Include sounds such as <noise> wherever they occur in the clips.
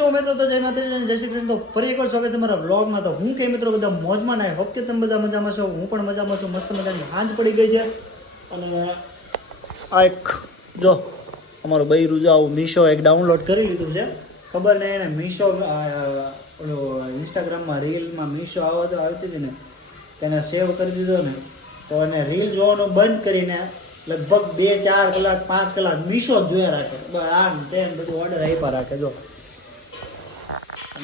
છો મિત્રો, તો જય માતાજી અને જય શ્રી કૃષ્ણ. તો ફરી એકવાર સ્વાગત છે મારા વ્લોગમાં. તો હું કે મિત્રો, બધા મોજમાં ના હોપ કે તમે બધા મજામાં છો. હું પણ મજામાં છું. મસ્ત મજાની હાંજ પડી ગઈ છે. અને આ એક, જો, અમારું ભાઈ રૂજાવ મીશો એક ડાઉનલોડ કરી લીધું છે. ખબર નહીં એને મીશો ઇન્સ્ટાગ્રામમાં રીલમાં મીશો આવવા તો આવતી હતી ને તેને સેવ કરી દીધો ને, તો એને રીલ જોવાનું બંધ કરીને લગભગ બે, ચાર કલાક, પાંચ કલાક મીશો જ જોયા રાખે. આમ ને બધું ઓર્ડર આપ્યા રાખે, જો.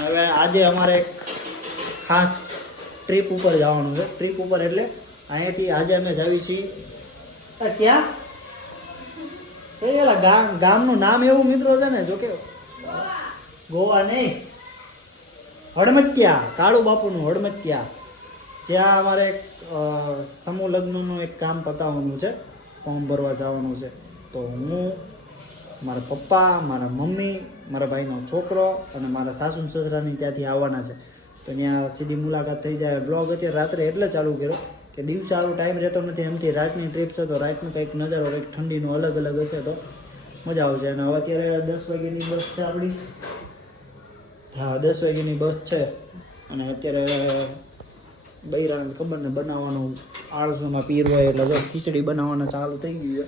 હવે આજે અમારે ખાસ ટ્રીપ ઉપર જવાનું છે. ટ્રીપ ઉપર એટલે અહીંયાથી આજે અમે જવી છીએ. ક્યાં? એ એલા ગામ, ગામનું નામ એવું મિત્રો છે ને જો કે ગોવા નહીં. હળમત્યા, કાળુ બાપુનું હડમત્યા જ્યાં અમારે સમૂહ લગ્નનું એક કામ પતાવવાનું છે. ફોર્મ ભરવા જવાનું છે. તો હું, મારા પપ્પા, મારા મમ્મી મારા ભાઈનો છોકરો અને મારા સાસુ સસરાની ત્યાંથી આવવાના છે. તો ત્યાં સીધી મુલાકાત થઈ જાય. બ્લોગ અત્યારે રાત્રે એટલે ચાલુ કર્યો કે દિવસે આવો ટાઈમ રહેતો નથી. એમથી રાતની ટ્રીપ છે તો રાતનો કંઈક નજારો, કંઈક ઠંડીનો અલગ અલગ હશે તો મજા આવશે અને હવે અત્યારે દસ વાગ્યાની બસ છે આપણી. હા, દસ વાગ્યાની બસ છે. અને અત્યારે બૈરાને ખબર ને બનાવવાનું આળસોમાં પીર હોય એટલે જો ખીચડી બનાવવાના ચાલુ થઈ ગયું છે.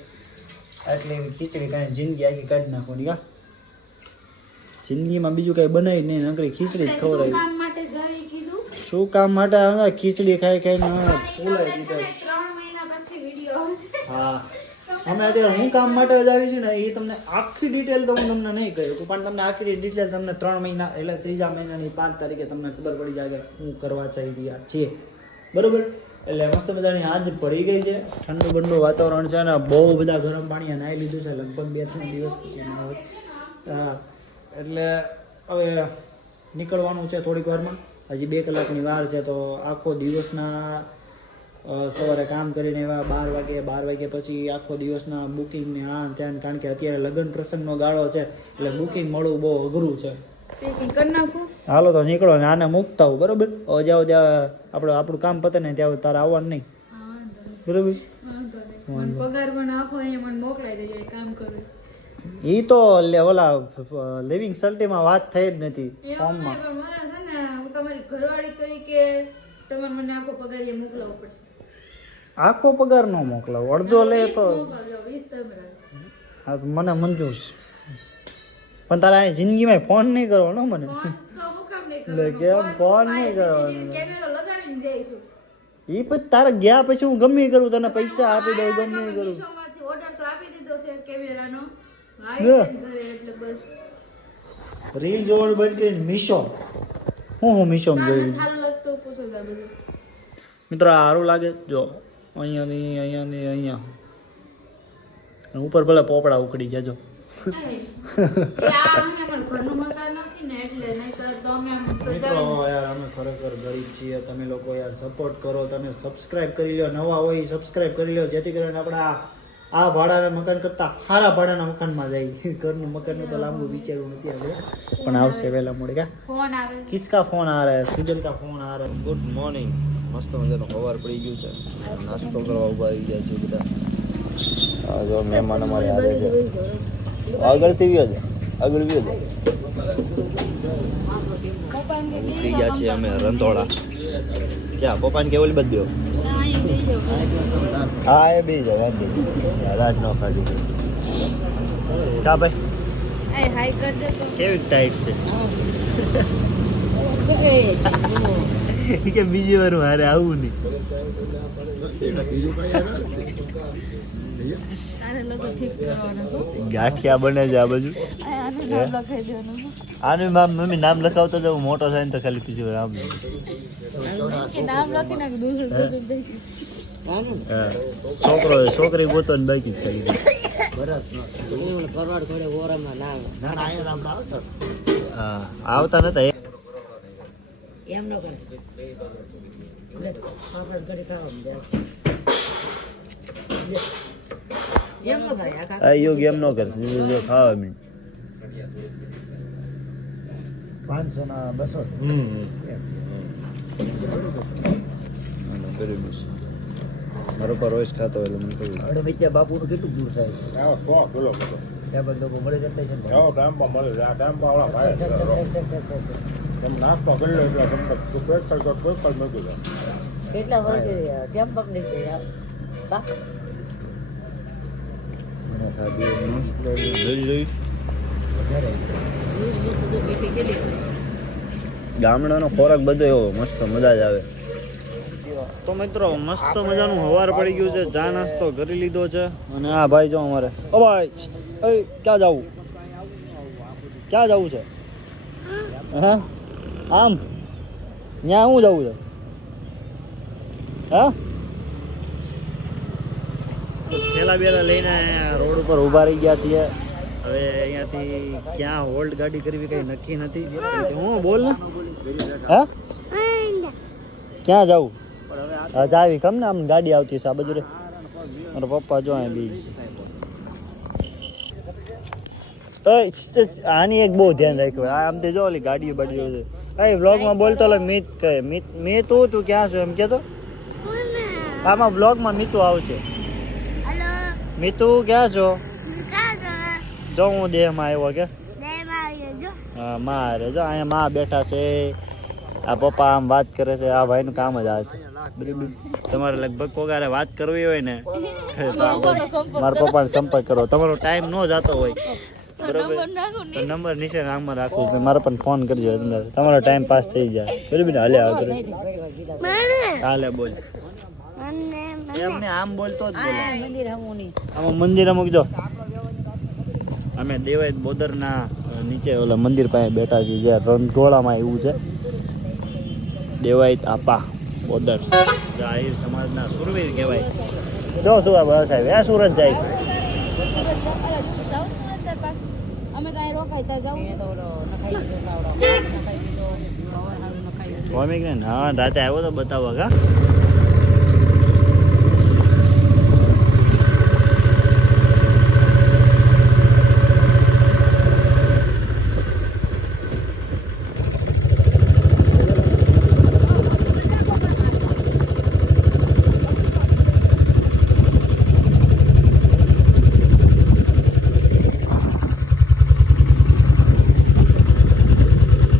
એટલે ખીચડી કાંઈ જિંદગી આખી કાઢી નાખવાની કા જિંદગીમાં બીજું કાંઈ બનાવી નહીં નકરી ખીચડી જ શું ખવડાવી શું કામ માટે આવે ખીચડી ખાઈ ખાઈને ફૂલાઈ દીધા હા. અમે અત્યારે હું કામ માટે જ આવી છું ને એ તમને આખી ડિટેલ તો હું તમને નહીં કહ્યું પણ તમને આખી ડિટેલ તમને ત્રણ મહિના એટલે ત્રીજા મહિનાની પાંચ તારીખે તમને ખબર પડી જાય કે હું કરવા ચાહી રહ્યા છીએ. બરોબર? એટલે મસ્ત મજાની હાજ પડી ગઈ છે. ઠંડુ બંડુ વાતાવરણ છે ને બહુ બધા ગરમ પાણીએ નાહી લીધું છે લગભગ બે ત્રણ દિવસ પછી. હા. એટલે હવે નીકળવાનું છે થોડીક વારમાં. હજી બે કલાકની વાર છે તો આખો દિવસના સવારે કામ કરીને એવા બાર વાગે બાર વાગે પછી આખો દિવસના બુકિંગ ને આ ત્યાં કારણ કે અત્યારે લગ્ન પ્રસંગનો ગાળો છે એટલે બુકિંગ મળવું બહુ અઘરું છે. હાલો તો નીકળો ને આને મૂકતા હું બરોબર? જાઓ જ્યાં ત્યાં આપણે આપણું કામ પતે ને ત્યાં તારે આવવાનું નહીં. બરોબર? પગાર પણ આપો અહીંયા મને મોકલાઈ દઈએ કામ કરું. એ તો લે ઓલા લિવિંગ સર્ટીમાં વાત થઈ જ નથી ફોર્મમાં તમારી ઘરવાળી તરીકે તમારે મને આખો પગાર પડશે આખો પગાર ન મોકલાવો અડધો લે તો. હા મને મંજૂર છે પણ તારે અહીં જિંદગીમાં ફોન નહીં કરવાનો મને એટલે કામ ફોન નહીં કરવાનો? એ પછી તારે ગયા પછી હું ગમે કરું તને પૈસા આપી દઉં ગમે એ કરું ઓર્ડર તો આપી દીધો છે કેમેરાનો રીલ જોવાનું બંધ કરીને મીશો. હું હું મીશો જોયું? મિત્રો સારું લાગે? જો અહીંયાથી અહીંયાથી અહીંયા ઉપર ભલે પોપડા ઉખડી ગયા જો. નહીં. એ આ અહીંયા અમારું ઘરનું મકાન નથી ને એટલે નહીંતર તો અમે આમ મિત્રો સજાવીને- યાર અમે ખરેખર ગરીબ છીએ. તમે લોકો યાર સપોર્ટ કરો તમે સબસ્ક્રાઇબ કરી લો નવા હોય સબસ્ક્રાઇબ કરી લો જેથી કરીને આપણે આ ભાડાના મકાન કરતા સારા ભાડાના મકાનમાં જાય. ઘરનું મકાનનું તો લાંબુ વિચારવું નથી આપણે. પણ આવશે વહેલા મોડે કા? ફોન આવે. કિસકા ફોન આ રહ્યા? સુજલ કા ફોન આ રહ્યા? ગુડ મોર્નિંગ મસ્ત મજાનો હવાર પડી ગયું છે. નાસ્તો કરવા ઊભા રહી ગયા છે બધા. આ જો મહેમાન અમારે આવે છે. આગળથી વ્યો છે આગળ વ્યો છે ઉતરી ગયા છીએ અમે રંધોળા. ક્યાં? પપ્પાને બેસી જાઓ. હા એ બે જાય રાજ નો ખાધી. કા ભાઈ? કેવી ટાઈટ છે? કે બીજી વાર મારે આવું નહીં. ગાંઠિયા બને છે આ બાજુ. આને મામ મમ્મી નામ લખાવતો જાઉં મોટો થાય ને તો ખાલી બીજી વાર આમ. નામ લખી નાખ છોકરો છોકરી ગોતો ને બાકી જ હા આવતા નતા એ? આ યોગ એમ ન કરે. ખાવા પાંચસો ના બસો મારો પર રોજ ખાતો હોય એટલે મને ખબર આપણે વચ્ચે બાપુનું કેટલું દૂર થાય? ત્યાં બધા લોકો મળી જતા છે ને કેટલા વર્ષે કેમ પકડી છે? યાર બા? એના સાથે જોઈ જોઈ. વધારે. ઈ જ બધું મીઠી કેટલી ગામડાનો ખોરાક બધો એવો મસ્ત મજા જ આવે. તો મિત્રો મસ્ત મજાનું હવાર પડી ગયું છે. ચા નાસ્તો કરી લીધો છે. અને આ ભાઈ જો અમારે. ઓ ભાઈ એ ક્યાં જવું? ક્યાં જવું છે? હા? આમ? ત્યાં શું જવું છે? હા? થેલા બેલા લઈને રોડ ઉપર ઊભા રહી ગયા છીએ. હવે અહીંયાથી ક્યાં હોલ્ડ ગાડી કરવી કઈ નક્કી નથી. હું બોલ ને. હા? ક્યાં જવું? હા જાવી કમ ને આમ ગાડી આવતી છે આ બાજુ રે. મારા પપ્પા જો અહીં બી. આની એક બહુ ધ્યાન રાખ્યું આ આમ તે જો ઓલી ગાડીઓ બાડીઓ છે. એ વ્લોગમાં બોલતો લે મિત કહે મિત મેં તું તું ક્યાં છો એમ કેતો? આમાં વ્લોગમાં મીતુ આવશે. મીતુ ક્યાં છો? જો હું દેહમાં આવ્યો કે. હા મારે જો અહીંયા માં બેઠા છે. આ પપ્પા આમ વાત કરે છે. આ ભાઈનું કામ જ આવશે તમારે લગભગ કોગારે વાત કરવી હોય ને મારા પપ્પાને સંપર્ક કરો તમારો ટાઈમ નો જતો હોય. બરોબર? નંબર નીચે આમાં રાખું. મારા પણ ફોન કરજો અંદર. તમારો ટાઈમ પાસ થઈ જાય. બરાબર ને? હાલે આગળ હાલે બોલ. એમને આમ બોલતો જ બોલે. આમાં મંદિર મૂકજો અમે દેવાય બોદરના નીચે ઓલા મંદિર પાસે બેઠા છીએ. જે રણગોળામાં એવું છે. દેવાય આપા. બોદર જે આહિર સમાજના સુરવીર કહેવાય. જો શું આ બસ સાહેબ? આ સુરત જાય છે. અમે હા રાતે આવ્યો તો બતાવવા કા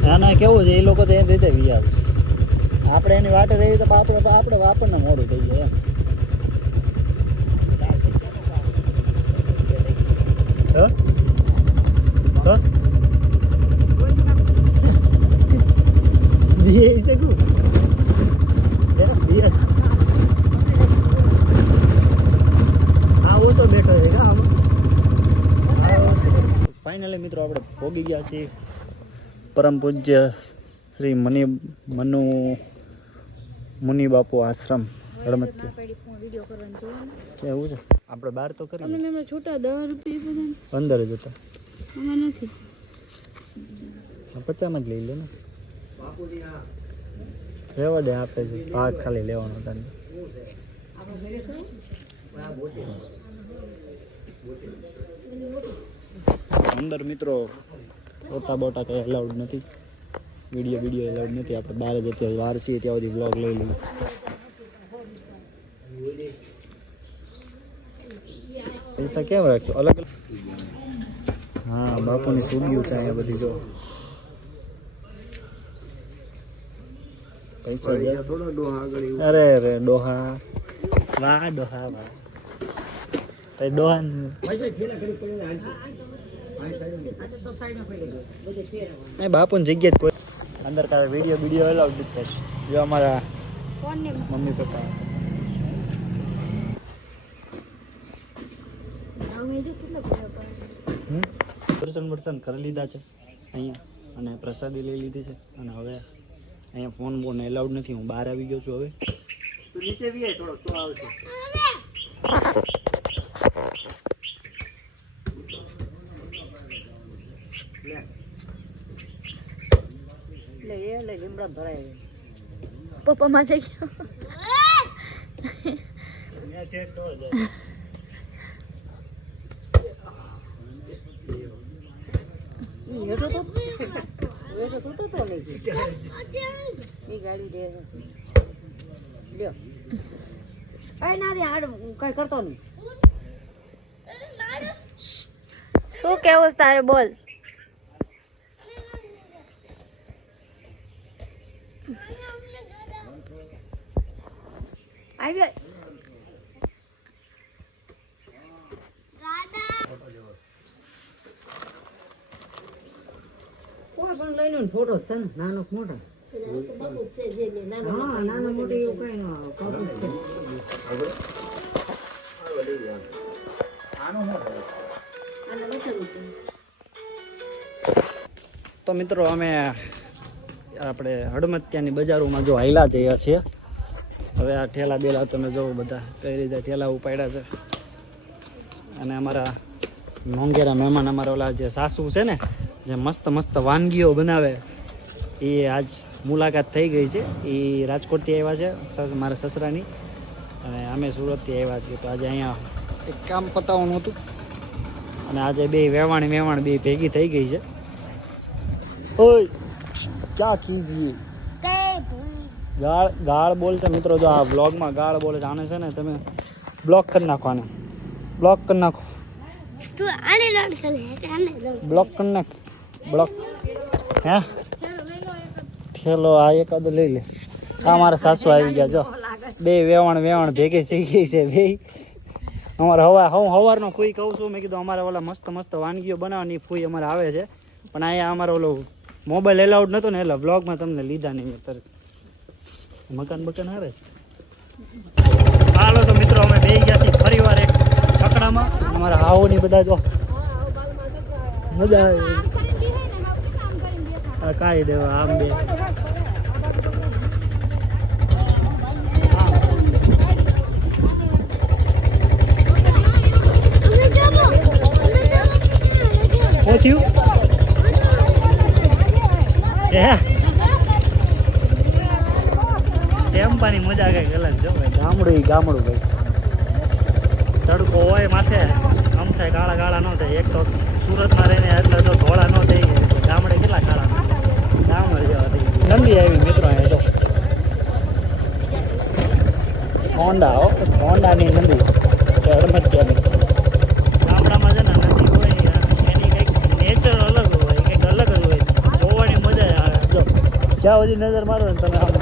ના ના કેવું છે એ લોકો તો એની રીતે વિચાર આપણે એની વાટે રહી તો આપણે તો આપણે આપણને મોડું થઈ જાય એમ હ? હ? <laughs> બીએ છે કુ? હે? બીએ છે? હા ઓછો બેઠો છે કા ફાઇનલી મિત્રો આપણે પોગી ગયા છીએ પરમ પૂજ્ય શ્રી મની મનુ મુનિ બાપુ આશ્રમ જોવાનું એવું છે? આપણે બહાર તો કરી છૂટા દસ રૂપિયા અંદર જ હતા. નથી. પચામાં જ લઈ લે ને. રહેવા દે આપે છે. ભાગ ખાલી લેવાનો તને અંદર મિત્રો. ફોટા બોટા કંઈ અલાઉડ નથી. વીડિયો વીડિયો અલાઉડ નથી. આપણે બહાર જ અત્યારે બહાર છીએ ત્યાં સુધી બ્લોગ લઈ લઈએ. પૈસા કેમ રાખજો? અલગ અલગ હા બાપુની સુબીઓ છે અહીંયા બધી જો. પૈસા અરે અરે ડોહા. વાહ ડોહા વાહ. પછી ડોહા એ બાપુની જગ્યા જ કોઈ અંદર કાંઈ વીડિયો વીડિયો અલાઉડ જ થશે જો અમારા મમ્મી પપ્પા? દર્શન વર્શન કરી લીધા છે અહીંયા અને પ્રસાદી લઈ લીધી છે અને હવે અહીંયા ફોન બોન એલાઉડ નથી. હું બહાર આવી ગયો છું હવે. તું નીચે વી થોડો તો આવશે એટલે એટલે ભરાય પપ્પા માં થઈ ગયો હેઠો તો હેઠો તો તો નહીં એ ગાડી દે. લ્યો. કઈ ના રે હાડ કઈ કરતો નહીં. શું કેવું તારે? બોલ. આવી કોઈ પણ લઈ લો ને ફોટો છે ને નાનો મોટો? હા નાનો મોટો એવું કઈ ન આવે કાપડ છે. તો મિત્રો અમે આપણે હડમત્યાની બજારોમાં જો હાયલા જઈએ છીએ. હવે આ ઠેલા બેલા તમે જોવો બધા કઈ રીતે ઠેલા ઉપાડ્યા છે. અને અમારા મોંઘેરા મહેમાન, અમારા ઓલા જે સાસુ છે ને, જે મસ્ત મસ્ત વાનગીઓ બનાવે, એ આજ મુલાકાત થઈ ગઈ છે. એ રાજકોટથી આવ્યા છે મારા સસરાની. અને અમે સુરતથી આવ્યા છીએ. તો આજે અહીંયા એક કામ પતાવવાનું હતું. અને આજે બે વેવાણી, વેવાણ બે ભેગી થઈ ગઈ છે. ઓય, ક્યાં કીજીએ ગાળ ગાળ બોલશે મિત્રો જો આ બ્લોગમાં ગાળ બોલે જાણે છે ને તમે બ્લોક કરી નાખો આને. બ્લોક કરી નાખો. બ્લોક કરી નાખ. બ્લોક હે? ઠેલો આ એકાદો લઈ લે. આ મારા સાસુ આવી ગયા જો. બે વેવણ વેવણ ભેગી થઈ ગઈ છે બે. અમારે હવા હું સવારનો ફૂઈ કહું છું. મેં કીધું અમારે ઓલા મસ્ત મસ્ત વાનગીઓ બનાવવાની ફૂઈ અમારે આવે છે. પણ અહીંયા અમારો ઓલો મોબાઈલ એલાઉડ નહોતો ને એટલે વ્લોગમાં તમને લીધા નહીં તરત મકાન બકાન હારે છે? હાલો તો મિત્રો અમે બે ગયા છીએ ફરી વાર એક છકડામાં. અમારા હાવોની બધા જો મજા આવે. આ કાંઈ દેવા આમ બે. શું થયું? હે. ટેમ્પાની મજા કઈ અલગ જો ગામડું ગામડું ભાઈ. તડકો હોય માથે, આમ થાય કાળા કાળા ન થાય. એક તો સુરતમાં રહીને એટલે તો ધોળા ન થઈ ગયા ગામડે કેટલા કાળા ગામડે જેવા થઈ ગયા. નંદી આવી મિત્રો અહીંયા તો. હોન્ડા હો, હોન્ડાની નંદી. અડમતિયાની. ગામડામાં છે ને નદી હોય, એની કંઈક નેચર અલગ હોય, કંઈક અલગ જ હોય. જોવાની મજા આવે. જો, જ્યાં સુધી નજર મારો ને તમે આમ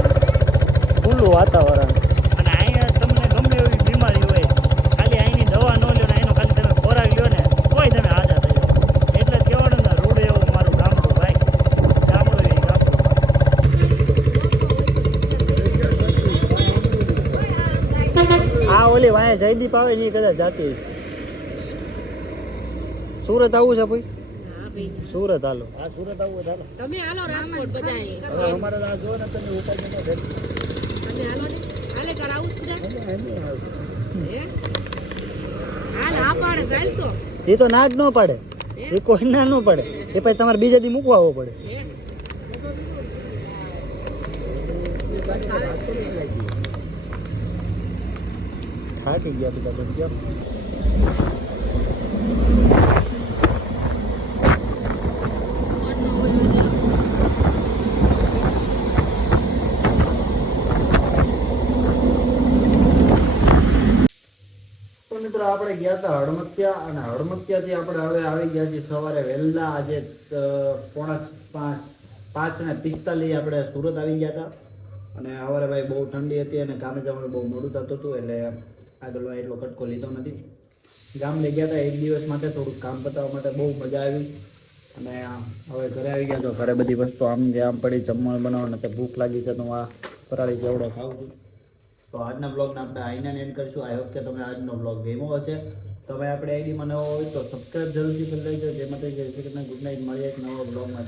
ખુલ્લું વાતાવરણ. અને અહીંયા તમને ગમે એવી બીમારી હોય ખાલી અહીંની દવા ન લ્યો ને અહીંનો ખાલી તમે ખોરાક લ્યો ને તોય તમે આજા થઈ જાઓ એટલે કહેવાનું ને રૂડ એવું મારું ગામડું ભાઈ. ગામડું એ ગામડું આ ઓલી વાંહે જયદીપ આવે ને એ કદાચ જાતી સુરત આવું છે ભાઈ? સુરત હાલો. હા સુરત આવું હાલો. તમે હાલો રાજકોટ બધા અમારે આ જો ને તમે ઉપાય એ તો નાગ ન પાડે. એ કોઈ ના ન પાડે. એ પછી તમારે બીજા દી મૂકવા આવવો પડે. થાકી ગયા બધા આપણે ગયા હતા હળમત્યા અને હળમત્યાથી આપણે હવે આવી ગયા છીએ સવારે વહેલા આજે પોણા પાંચ પાંચ ને પિસ્તાલીસ આપણે સુરત આવી ગયા હતા અને સવારે ભાઈ બહુ ઠંડી હતી અને કામે જવાનું બહુ મોડું થતું હતું એટલે આગળ એટલો કટકો લીધો નથી. ગામ લઈ ગયા હતા એક દિવસ માટે થોડુંક કામ પતાવવા માટે બહુ મજા આવી. અને હવે ઘરે આવી ગયા તો ઘરે બધી વસ્તુ આમ જે આમ પડી જમવાનું બનાવવાનું તે ભૂખ લાગી છે તો હું આ પરાળી જેવડો ખાઉં છું. તો આજના બ્લોગને આપણે આઈને એન્ડ કરીશું. આઈ હોપ કે તમે આજનો બ્લોગ ગેમો હશે. તમે આપણે આઈડીમાં નવો હોય તો સબસ્ક્રાઈબ જરૂરથી કરી લેજો. જેમાંથી ગુડ નાઇટ મળીએ એક નવો બ્લોગમાં.